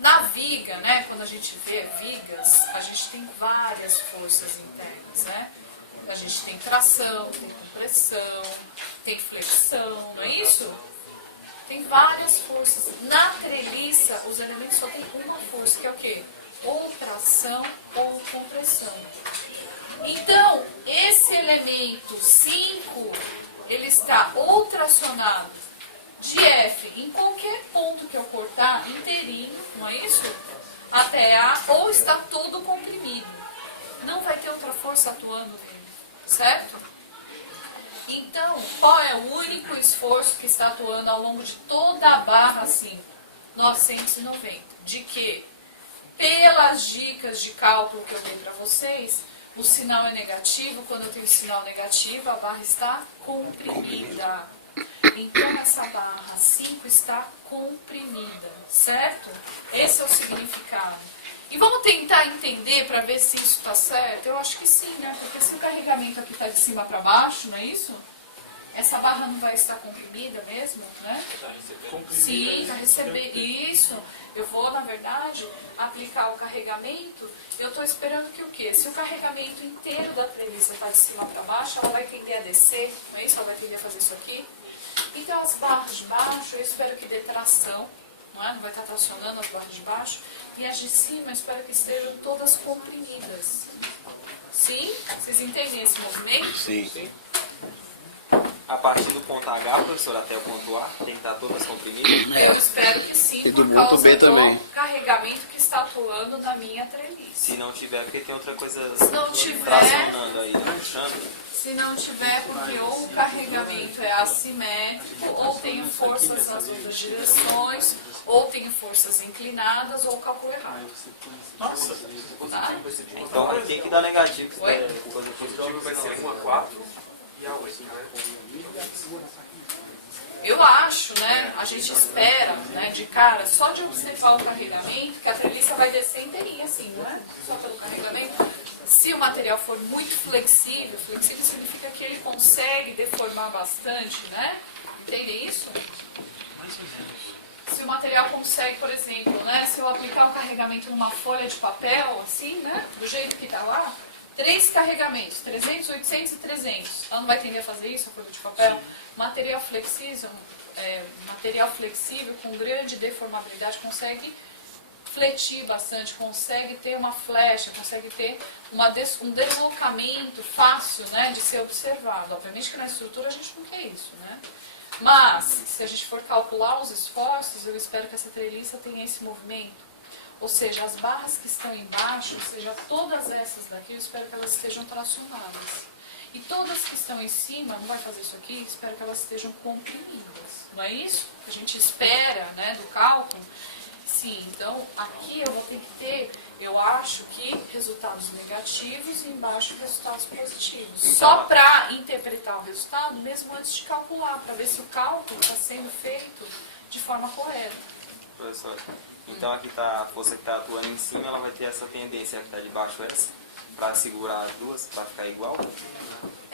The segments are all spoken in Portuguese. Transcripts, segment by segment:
Na viga, né, quando a gente vê vigas, a gente tem várias forças internas, né? A gente tem tração, tem compressão, tem flexão, não é isso? Tem várias forças. Na treliça, os elementos só tem uma força, que é o quê? Ou tração ou compressão. Então, esse elemento 5, ele está ou tracionado de F em qualquer ponto que eu cortar, inteirinho, não é isso? Até A, ou está todo comprimido. Não vai ter outra força atuando nele, certo? Então, qual é o único esforço que está atuando ao longo de toda a barra assim? 990. De que, pelas dicas de cálculo que eu dei para vocês, o sinal é negativo. Quando eu tenho sinal negativo, a barra está comprimida. Então, essa barra 5 está comprimida, certo? Esse é o significado. E vamos tentar entender para ver se isso está certo? Eu acho que sim, né? Porque se o carregamento aqui está de cima para baixo, não é isso? Essa barra não vai estar comprimida mesmo, né? Sim, está recebendo. Isso. Eu vou, na verdade, aplicar o carregamento. Eu estou esperando que o quê? Se o carregamento inteiro da treliça está de cima para baixo, ela vai tender a descer, não é isso? Ela vai tender a fazer isso aqui. Então, as barras de baixo, eu espero que dê tração, não é? Não vai estar tracionando as barras de baixo. E as de cima, eu espero que estejam todas comprimidas. Sim? Vocês entendem esse movimento? Sim. Sim. A partir do ponto H, professor, até o ponto A, tem que estar todas comprimidas? Eu espero que sim, E do por ponto causa B do também. carregamento que está atuando na minha treliça. Se não tiver, porque tem outra coisa Se não tiver, tracionando aí, não puxando. se não tiver, porque ou o carregamento é assimétrico, ou tenho forças nas outras direções, ou tenho forças inclinadas, ou cálculo errado. Nossa. Tá? Então aí tem que dar negativo, que Oi? é coisa positiva vai ser 1 a 4 e a 8, né? Eu acho, né, a gente espera, né, de cara, só de observar o carregamento, que a treliça vai descer inteirinha assim, não é? Só pelo carregamento. Se o material for muito flexível, flexível significa que ele consegue deformar bastante, né? Entendem isso? Se o material consegue, por exemplo, né, se eu aplicar o carregamento numa folha de papel, assim, né, do jeito que está lá, 3 carregamentos, 300, 800 e 300. Ela não vai tender a fazer isso, a folha de papel? Material flexível com grande deformabilidade consegue fletir bastante, consegue ter uma flecha, consegue ter um deslocamento fácil, né, de ser observado. Obviamente que na estrutura a gente não quer isso, né? Mas, se a gente for calcular os esforços, eu espero que essa treliça tenha esse movimento. Ou seja, as barras que estão embaixo, ou seja, todas essas daqui, eu espero que elas estejam tracionadas. E todas que estão em cima, não vai fazer isso aqui, espero que elas estejam comprimidas. Não é isso que a gente espera, né, do cálculo? Sim, então aqui eu vou ter que ter, eu acho que resultados negativos e embaixo resultados positivos. Só para interpretar o resultado, mesmo antes de calcular, para ver se o cálculo está sendo feito de forma correta. Professor, então aqui tá a força que está atuando em cima, ela vai ter essa tendência que está de baixo, essa, para segurar as duas, para ficar igual?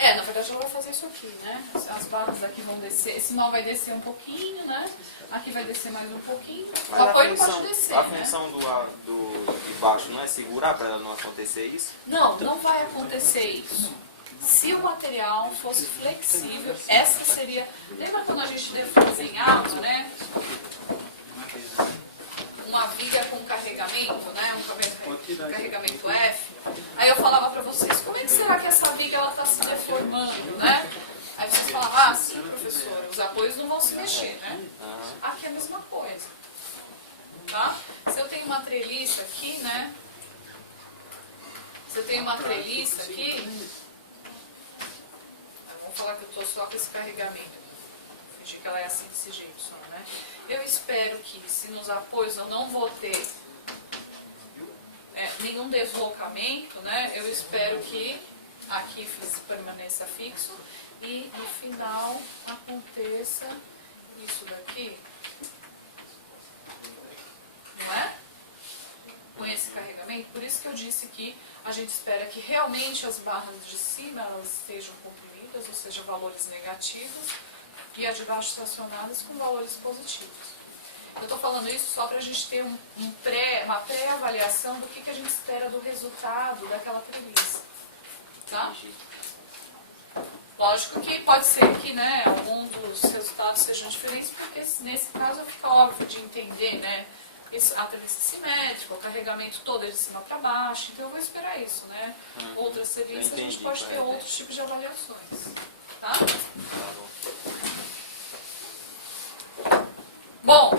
Na verdade ela vai fazer isso aqui, né? As barras daqui vão descer, esse nó vai descer um pouquinho, né? Aqui vai descer mais um pouquinho. O apoio não pode descer, a né? função de baixo não é segurar para não acontecer isso? Não, não vai acontecer isso. Se o material fosse flexível, essa seria... Lembra quando a gente desenhava, né? Uma viga com carregamento, né? Um carregamento F. Aí eu falava para vocês, como é que será que essa viga ela está se deformando, né? Aí vocês falavam, sim, professor, os apoios não vão se mexer, né? Aqui é a mesma coisa. Tá? Se eu tenho uma treliça aqui, né? Se eu tenho uma treliça aqui, vamos falar que eu estou só com esse carregamento. Fingir que ela é assim desse jeito só, né? Eu espero que, se nos apoios eu não vou ter nenhum deslocamento, né? Eu espero que aqui permaneça fixo e no final aconteça isso daqui, não é? Com esse carregamento. Por isso que eu disse que a gente espera que realmente as barras de cima elas estejam comprimidas, ou seja, valores negativos, e a de baixo estacionadas com valores positivos. Eu estou falando isso só para a gente ter uma pré-avaliação do que a gente espera do resultado daquela treliça. Tá? Lógico que pode ser que, né, algum dos resultados sejam diferentes, porque nesse caso fica óbvio de entender, né, a treliça simétrica, o carregamento todo é de cima para baixo, então eu vou esperar isso, né. Outras treliças a gente pode ter outros tipos de avaliações, tá? Bom,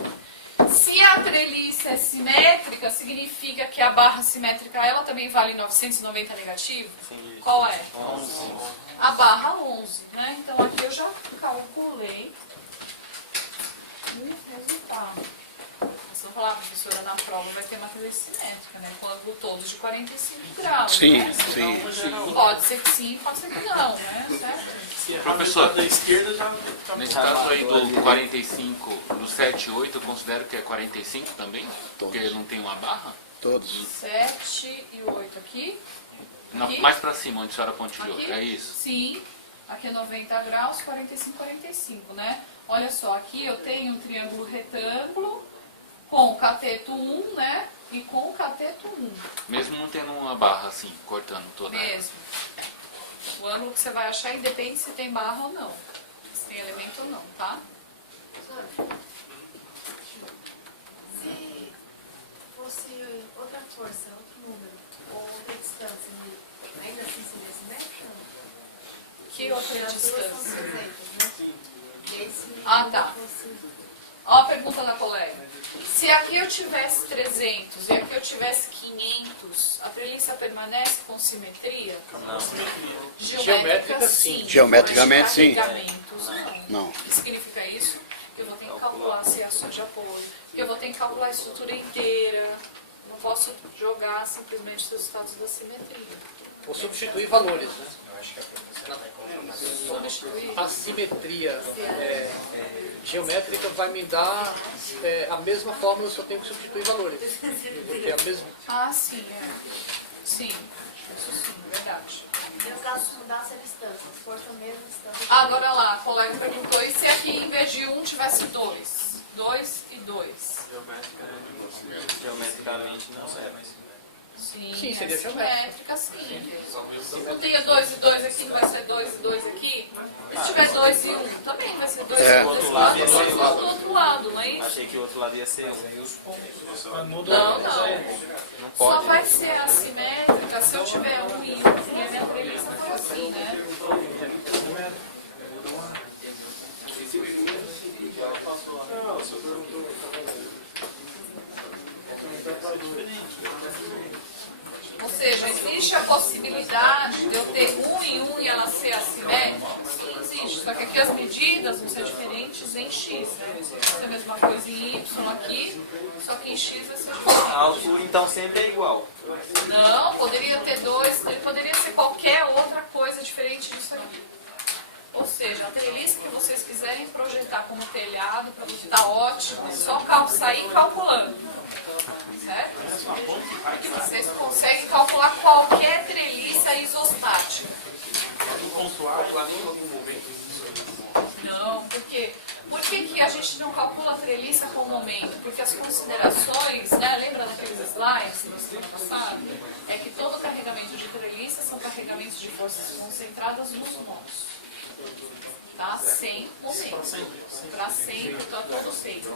se a treliça é simétrica, significa que a barra simétrica ela também vale 990 negativo? Sim. Qual é? 11. A barra 11, né? Então aqui eu já calculei o resultado. Você vai falar, professora, na prova vai ter uma treliça simétrica, né? Com ângulo todo de 45 graus. Sim, né? sim. Pode ser que sim, pode ser que não, né? Certo? Professor, da esquerda já nesse caso aí do 45, do 7 e 8, eu considero que é 45 também? Porque não tem uma barra? Todos. 7 e 8 aqui. Não, Aqui? mais pra cima, onde a senhora pontilhou. Aqui? É isso? Sim. Aqui é 90 graus, 45, 45, né? Olha só, aqui eu tenho um triângulo retângulo com o cateto 1, né? E com o cateto 1. Mesmo não tendo uma barra assim, cortando toda ela. Mesmo. O ângulo que você vai achar independe se tem barra ou não. Se tem elemento ou não, tá? Se fosse outra força, outro número, ou outra distância, ainda assim seria simétrico? Que outra As duas são distância? 300, né? E esse Ah, tá. fosse... Ó a pergunta da colega. Se aqui eu tivesse 300 e aqui eu tivesse 500, a treliça permanece com simetria? Não. Geométrica, sim. Geometricamente, Mas sim. carregamentos, não. Não. O que significa isso? Eu vou ter que calcular as reações de apoio. Eu vou ter que calcular a estrutura inteira. Não posso jogar simplesmente os resultados da simetria. Ou substituir valores, né? Substituir. A simetria geométrica vai me dar a mesma fórmula, se eu tenho que substituir valores. Eu vou ter a mesma. Ah, sim, é. Sim, isso sim, verdade. E no caso, se mudasse a distância, se fosse a mesma distância... Agora lá, a colega perguntou, e se aqui em vez de 1 tivesse 2? 2 e 2. Geometricamente não é. Sim, seria é geométrica. simétrica, sim. Não tenha 2 e 2 aqui, não vai ser 2 e 2 aqui? E se tiver 2 e 1, também vai ser 2 e 1 desse lado, 2 e 1 do outro lado, não é isso? Achei que o outro lado ia ser 1. Não, não. Não Só pode. vai ser assimétrica se eu tiver 1 e 1, e a minha treliça for assim, né? Ou seja, existe a possibilidade de eu ter 1 e 1 e ela ser assimétrica? Sim, existe. Só que aqui as medidas vão ser diferentes em X, né? Vai ser a mesma coisa em Y aqui, só que em X vai ser A diferente. altura então sempre é igual. Não, poderia ter 2, ele poderia ser qualquer outra coisa diferente disso aqui. Ou seja, a treliça que vocês quiserem projetar como telhado, para você tá ótimo, é só sair calculando. Certo? Porque vocês conseguem calcular qualquer treliça isostática. Não, porque por que a gente não calcula a treliça com o momento? Porque as considerações, né, lembra daqueles slides da semana passada? É que todo carregamento de treliça são carregamentos de forças concentradas nos nós. Tá? Sem momento. Para sempre, para todo sempre.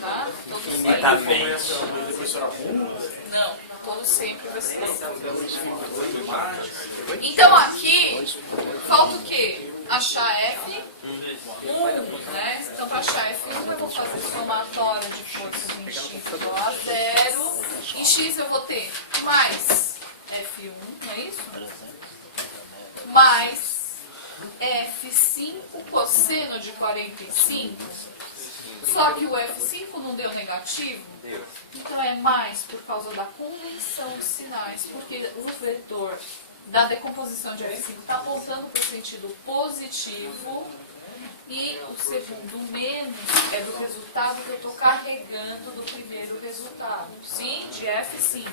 Tá? Todo sempre. Tá bem. Não, todo sempre vai ser assim. Então aqui, falta o quê? Achar F1, né? Então para achar F1 eu vou fazer somatória de forças em X igual a 0. Em X eu vou ter mais F1, não é isso? Mais F5 cosseno de 45. Só que o F5 não deu negativo. Então é mais por causa da convenção de sinais, porque o vetor da decomposição de F5 está apontando para o sentido positivo e o segundo menos é do resultado que eu estou carregando do primeiro resultado. Sim, de F5.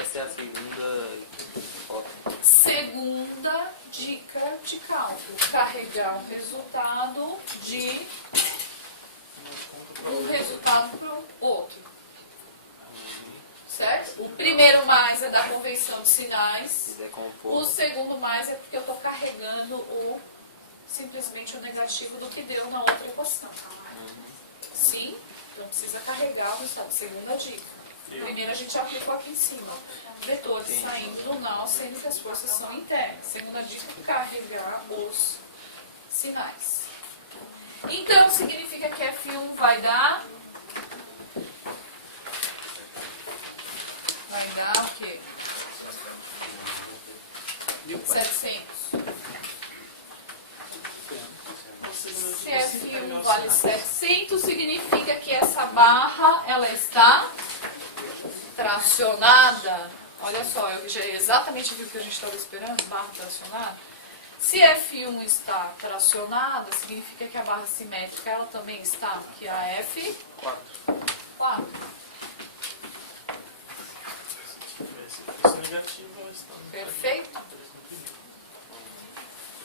Essa é a segunda foto. Segunda dica de cálculo: carregar o resultado de um resultado para o outro. Certo? O primeiro mais é da convenção de sinais. E decompor. O segundo mais é porque eu estou carregando simplesmente o negativo do que deu na outra equação. Sim? Então precisa carregar o resultado. Segunda dica. Primeiro a gente aplicou aqui em cima. Vetores saindo do null, sendo que as forças são internas. Segunda dica, carregar os sinais. Então significa que F1 vai dar... Vai dar o quê? 700. Se F1 vale 700, significa que essa barra, ela está tracionada. Olha só, eu já exatamente vi o que a gente estava esperando, barra tracionada. Se F1 está tracionada, significa que a barra simétrica, ela também está, que é a F4. Perfeito?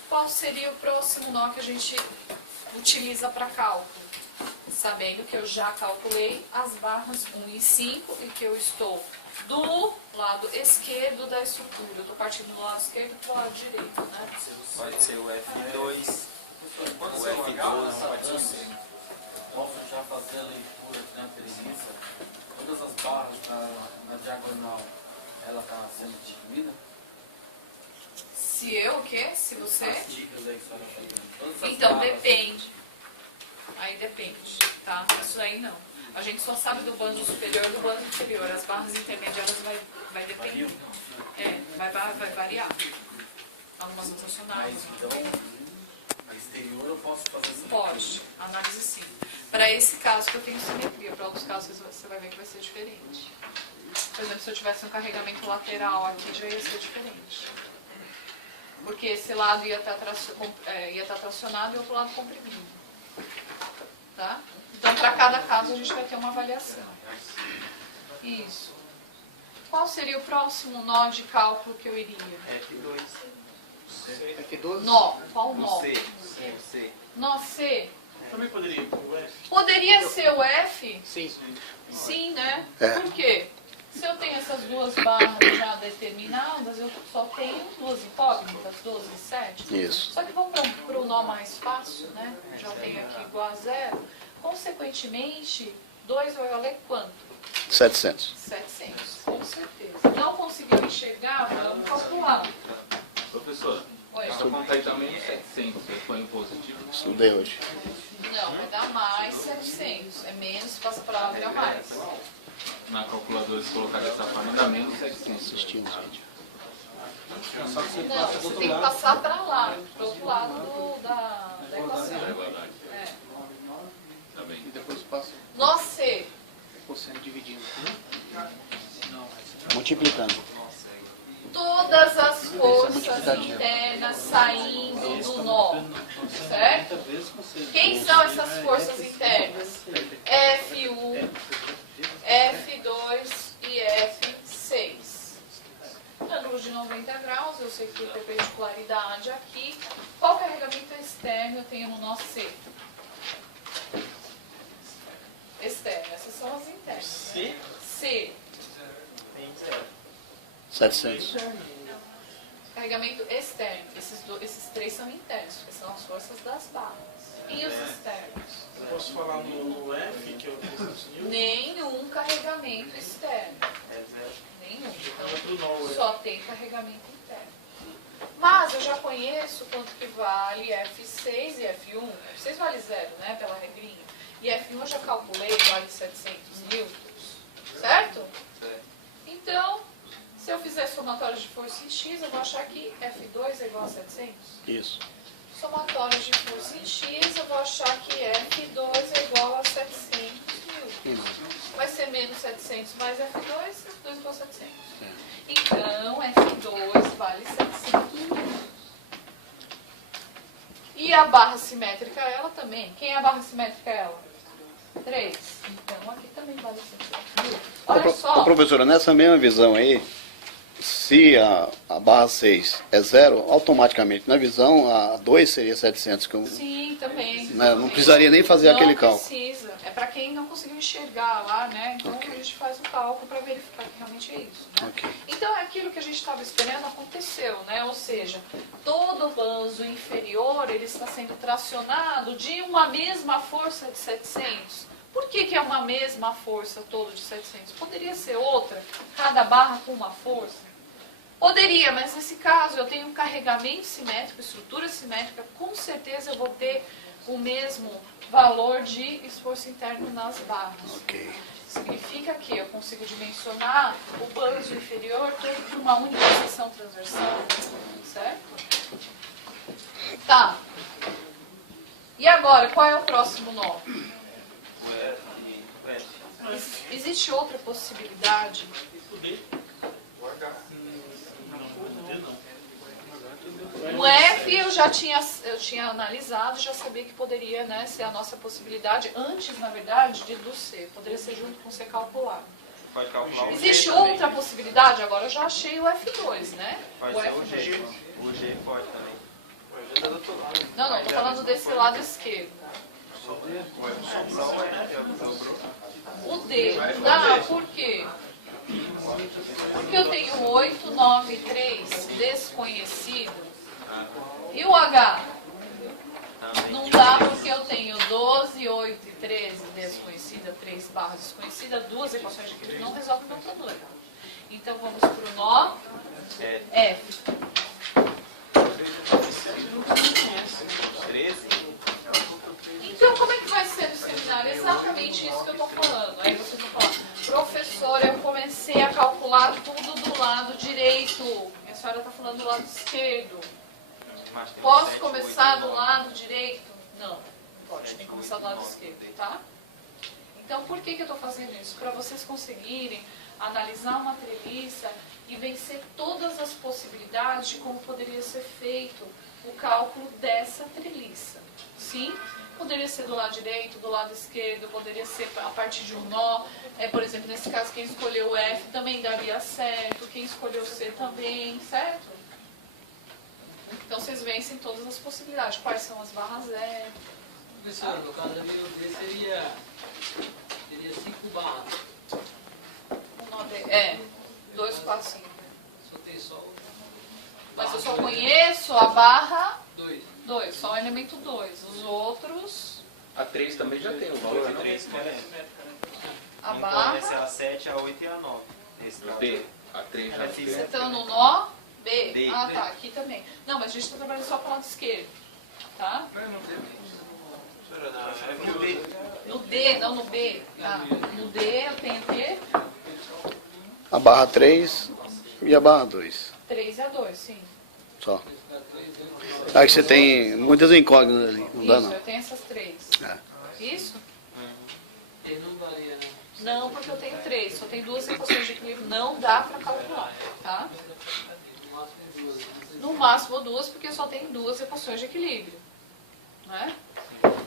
Qual seria o próximo nó que a gente utiliza para cálculo? Sabendo que eu já calculei as barras 1 e 5 e que eu estou do lado esquerdo da estrutura. Eu estou partindo do lado esquerdo para o lado direito, né? Pode ser o F2, o F12, pode ser o C. Posso já fazer a leitura aqui na premissa? Todas as barras na diagonal, ela está sendo distribuída? Se eu o quê? Se você? As dicas aí que a senhora está dando. Todas as Então barras- depende. Aí depende, tá? Isso aí não. A gente só sabe do bando superior e do bando inferior. As barras intermediárias vai depender. Vai variar. Algumas rotacionais. Mas então, a exterior eu posso fazer assim? Pode, análise sim. Para esse caso que eu tenho simetria, para outros casos você vai ver que vai ser diferente. Por exemplo, se eu tivesse um carregamento lateral aqui, já ia ser diferente. Porque esse lado ia estar tracionado e o outro lado comprimido. Tá? Então, para cada caso, a gente vai ter uma avaliação. Isso. Qual seria o próximo nó de cálculo que eu iria? F12? Nó. Qual nó? C. Nó C. Também poderia ir com o F? Poderia ser o F? Sim. Sim, né? É. Por quê? Se eu tenho essas duas barras já determinadas, eu só tenho duas incógnitas, 12 e 7. Isso. Só que vamos para o nó mais fácil, né? Já tenho aqui igual a 0. Consequentemente, 2 vai valer quanto? 700. 700, com certeza. Não conseguiu enxergar? Vamos calcular. Professora, Oi. essa conta aí também é 700, você põe positivo? Estudei hoje. Não, vai dar mais 700. É menos, passa a palavra mais. Na calculadora, se colocar dessa forma, dá menos 700. Assistimos vídeo. Só que você Não, passa do você outro tem que lado. passar para lá, para o outro lado da equação. É verdade. É. Tá bem. E depois passa Nó C. o cosseno dividindo. Multiplicando. Todas as forças internas saindo do nó. Certo? Quem são essas forças internas? F1, F2 e F6. Ângulo de 90 graus, eu sei que tem perpendicularidade aqui. Qual carregamento externo eu tenho no nó C? Externo, essas são as internas. C? C. Tem 0. 700. Carregamento externo. Esses três são internos, porque são as forças das barras. E os externos? Eu posso falar no F, que é o 300 N? Nenhum carregamento externo. É 0. Nenhum. Outro nó, Então, só tem carregamento interno. Mas eu já conheço quanto que vale F6 e F1. F6 vale 0, né, pela regrinha. E F1 eu já calculei, vale 700 newtons. Certo? Então, se eu fizer somatório de força em X, eu vou achar que F2 é igual a 700. Isso. Somatório de força em X, eu vou achar que F2 é igual a 700 newtons. Vai ser menos 700 mais F2, F2 igual a 700. Então, F2 vale 700 newtons. E a barra simétrica, ela também. Quem é a barra simétrica? Ela? 3. Então, aqui também vale 700 newtons. Olha só. Ô, professora, nessa mesma visão aí, se a barra 6 é 0, automaticamente na visão a 2 seria 700. Sim, também. Né, não precisaria nem fazer aquele cálculo. Não precisa. É para quem não conseguiu enxergar lá, né? Então Ok. a gente faz o cálculo para verificar que realmente é isso. Né? Ok. Então aquilo que a gente estava esperando aconteceu, né? Ou seja, todo o banzo inferior ele está sendo tracionado de uma mesma força de 700. Por que é uma mesma força todo de 700? Poderia ser outra, cada barra com uma força? Poderia, mas nesse caso eu tenho um carregamento simétrico, estrutura simétrica, com certeza eu vou ter o mesmo valor de esforço interno nas barras. Ok. Significa que eu consigo dimensionar o banzo inferior todo por uma única seção transversal, certo? Tá. E agora, qual é o próximo nó? Existe outra possibilidade? O F eu já tinha analisado, já sabia que poderia, né, ser a nossa possibilidade, antes, na verdade, do C. Poderia ser junto com o C calculado. Pode calcular o Existe G também. outra possibilidade? Agora eu já achei o F2, né? Pode O ser o F2. G. O G pode também. Não, estou falando desse lado esquerdo. Só o E, sobrou. O D não dá, por quê? Porque eu tenho 8, 9 e 3 desconhecido. E o H? Não dá porque eu tenho 12, 8 e 13 desconhecida, 3 barras desconhecidas, 2 equações de equilíbrio não resolvem o meu problema. Então vamos para o nó F. 13. Então como é que vai ser no seminário? Exatamente isso que eu estou falando. Aí vocês vão falar, professora, eu comecei a calcular tudo do lado direito. E a senhora está falando do lado esquerdo. Posso começar do lado direito? Não, pode. Tem que começar do lado esquerdo, tá? Então, por que eu estou fazendo isso? Para vocês conseguirem analisar uma treliça e vencer todas as possibilidades de como poderia ser feito o cálculo dessa treliça. Sim? Poderia ser do lado direito, do lado esquerdo, poderia ser a partir de um nó. Por exemplo, nesse caso, quem escolheu o F também daria certo, quem escolheu o C também, certo? Então vocês vencem todas as possibilidades. Quais são as barras zero? Professor, no caso da minha D seria 5 barras. Um nó D. 2, 4, 5. Só tem só o. Mas eu só conheço a barra 2. 2, só o elemento 2. Os outros, A 3 também já tem o valor, não? 3 a Não barra. pode ser a 7, a 8 e a 9. Nesse caso. D. A 3 já tem. Então no nó B. D. Ah, tá, aqui também. Não, mas a gente está trabalhando só para o lado esquerdo. Tá? No D, não no B. Tá. No D eu tenho o quê? A barra 3 e a barra 2. 3 e a 2, sim. Só. Aí você tem muitas incógnitas ali. Não dá Isso, não. eu tenho essas 3. É. Isso? Ele não varia, né? Não, porque eu tenho 3. Só tenho 2 equações de equilíbrio. Não dá para calcular, tá? No máximo 2, porque só tem 2 equações de equilíbrio. Né?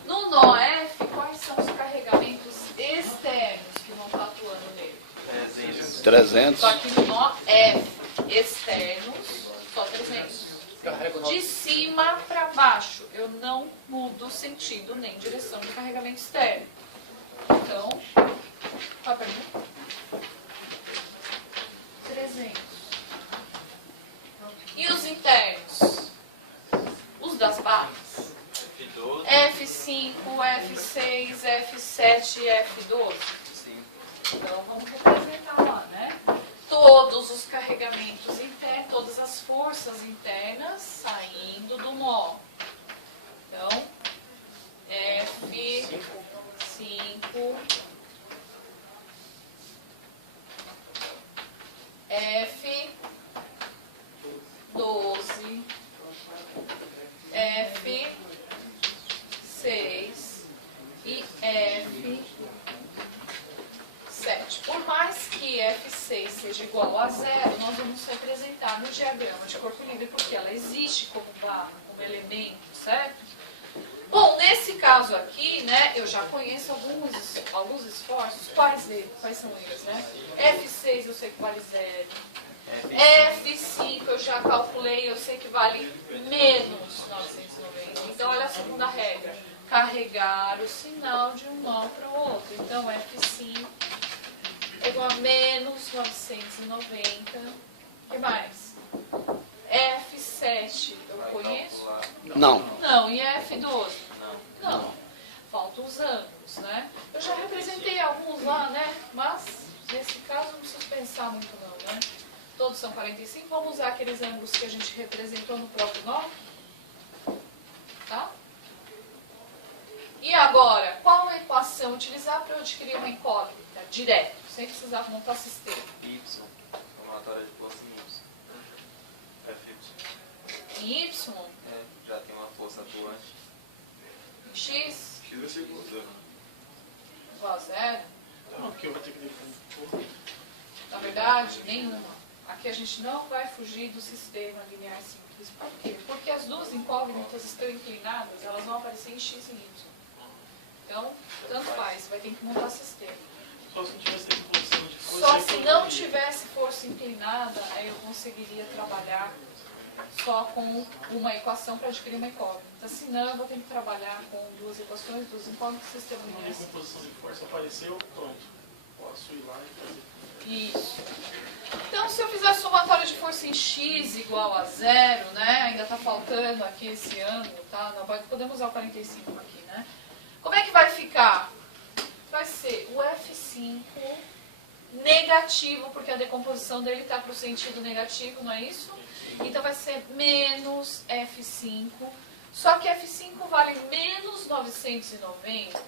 No nó F, quais são os carregamentos externos que vão estar atuando nele? 300. Só que no nó F, externos, só 300. De cima para baixo, eu não mudo sentido nem direção de carregamento externo. Então, qual a pergunta? 300. E os internos? Os das barras? F5, F6, F7 e F12. Sim. Então vamos representar lá, né? Todos os carregamentos internos, todas as forças internas saindo do nó. Então, F5, F12, F6 e F7. Por mais que F6 seja igual a 0, nós vamos representar no diagrama de corpo livre, porque ela existe como barra, como elemento, certo? Bom, nesse caso aqui, né, eu já conheço alguns esforços. Quais são eles, né? F6 eu sei que vale 0. F5 eu já calculei, eu sei que vale menos 990. Então, olha a segunda regra. Carregar o sinal de um nó para o outro. Então, F5 é igual a menos 990. O que mais? F7 eu conheço? Não. Não. E F12? Não. Faltam os ângulos, né? Eu já representei alguns lá, né? Mas, nesse caso, não preciso pensar muito não, né? Todos são 45. Vamos usar aqueles ângulos que a gente representou no próprio nó. Tá? E agora, qual a equação utilizar para eu adquirir uma incógnita? Direto, sem precisar montar sistema. Y, somatória de força em Y. Em Y, Já tem uma força atuante. em X, X é segunda. igual a 0. Não, porque eu vou ter que definir. Na verdade, nenhuma. Aqui a gente não vai fugir do sistema linear simples. Por quê? Porque as duas incógnitas estão inclinadas, elas vão aparecer em X e Y. Então, tanto faz, vai ter que montar sistema. Só se não tivesse decomposição de força. Só aí se que eu não teria. tivesse força inclinada, aí eu conseguiria trabalhar só com uma equação para adquirir uma incógnita. Senão, eu vou ter que trabalhar com duas equações, duas incógnitas, sistema Uma linear simples. decomposição de força apareceu, pronto. Posso ir lá e fazer. Isso. Então, se eu fizer a somatória de força em X igual a 0, né? Ainda está faltando aqui esse ângulo, tá? Não, podemos usar o 45 aqui, né? Como é que vai ficar? Vai ser o F5 negativo, porque a decomposição dele está para o sentido negativo, não é isso? Então, vai ser menos F5. Só que F5 vale menos 990.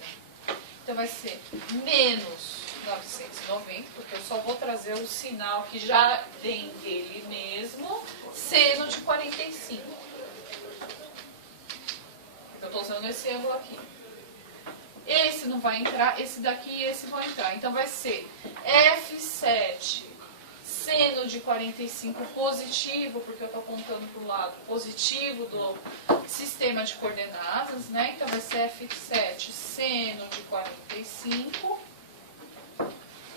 Então, vai ser menos 990, porque eu só vou trazer o sinal que já vem dele mesmo, seno de 45. Eu estou usando esse ângulo aqui. Esse não vai entrar, esse daqui e esse vão entrar. Então vai ser F7 seno de 45 positivo, porque eu estou contando para o lado positivo do sistema de coordenadas, né? Então vai ser F7 seno de 45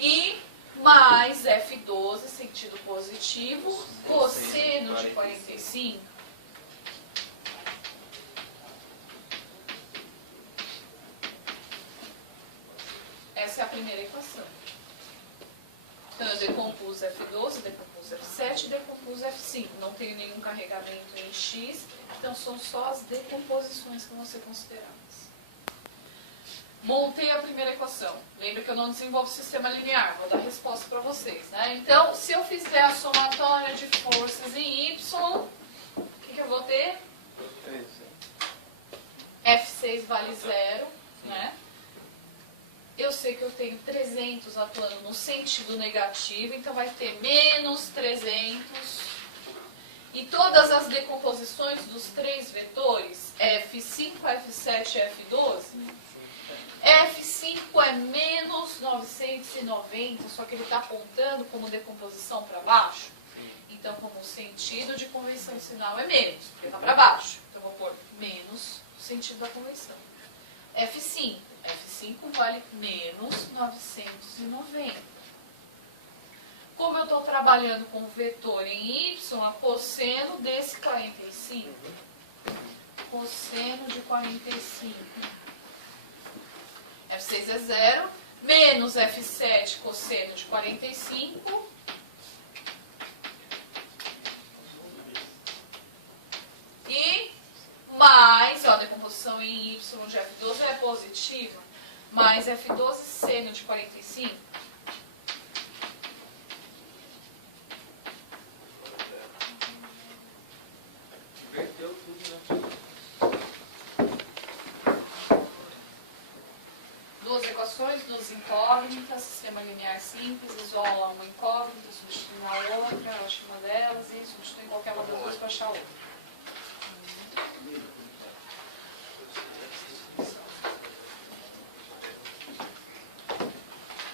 e mais F12, sentido positivo, cosseno de 45. Essa é a primeira equação. Então, eu decompus F12, decompus F7 e decompus F5. Não tenho nenhum carregamento em X, então são só as decomposições que vão ser consideradas. Montei a primeira equação. Lembra que eu não desenvolvo sistema linear, vou dar resposta para vocês, né? Então, se eu fizer a somatória de forças em Y, o que eu vou ter? F6 vale 0, né? Eu sei que eu tenho 300 atuando no sentido negativo, então vai ter menos 300. E todas as decomposições dos três vetores, F5, F7 e F12, F5 é menos 990, só que ele está apontando como decomposição para baixo. Então, como o sentido de convenção sinal é menos, porque está para baixo. Então, eu vou pôr menos o sentido da convenção. F5 vale menos 990. Como eu estou trabalhando com o vetor em Y, a cosseno desse 45. Cosseno de 45. F6 é 0. Menos F7 cosseno de 45. E mais, ó, a decomposição em Y de F12 é positiva, mais F12 seno de 45. Inverteu tudo, né? Duas equações, duas incógnitas, sistema linear simples, isola uma incógnita, substitui na outra, acha uma delas e substitui em qualquer uma das duas para achar outra.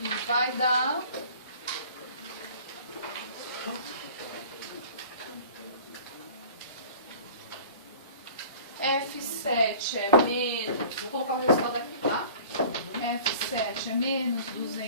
E vai dar F7 é menos, vou colocar o resultado aqui, tá? F7 é menos 200.